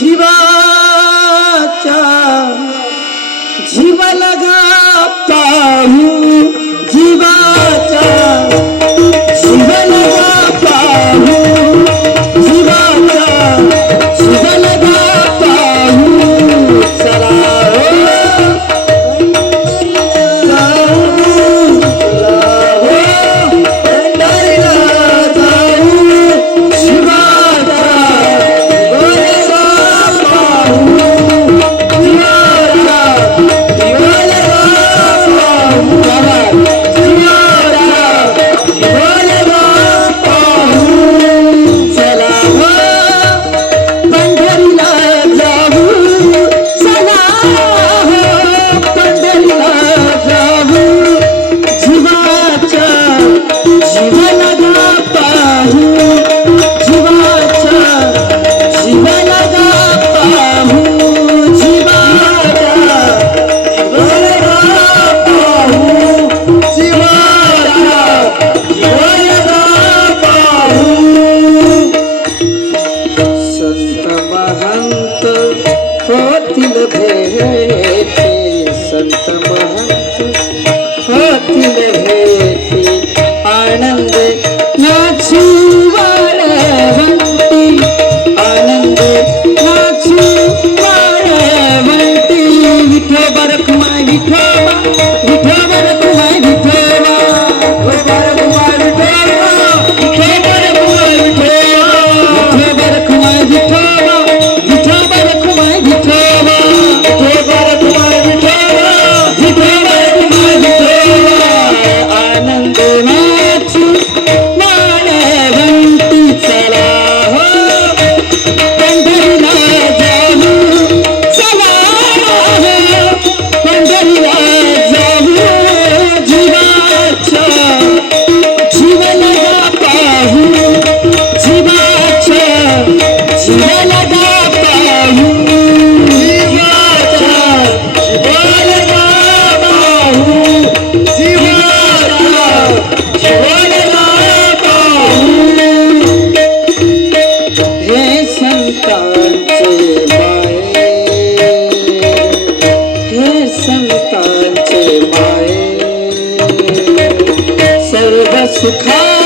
जीवाच्या जीव लगा पाहू जीवाच्या जीव लगा संतांचे माये. सर्व सुखा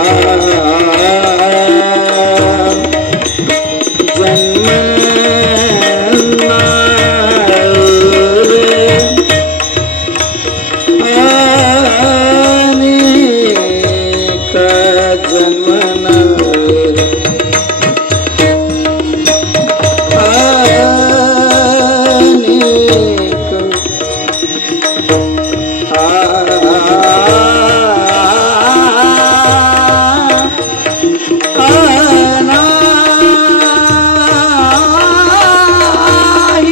Ah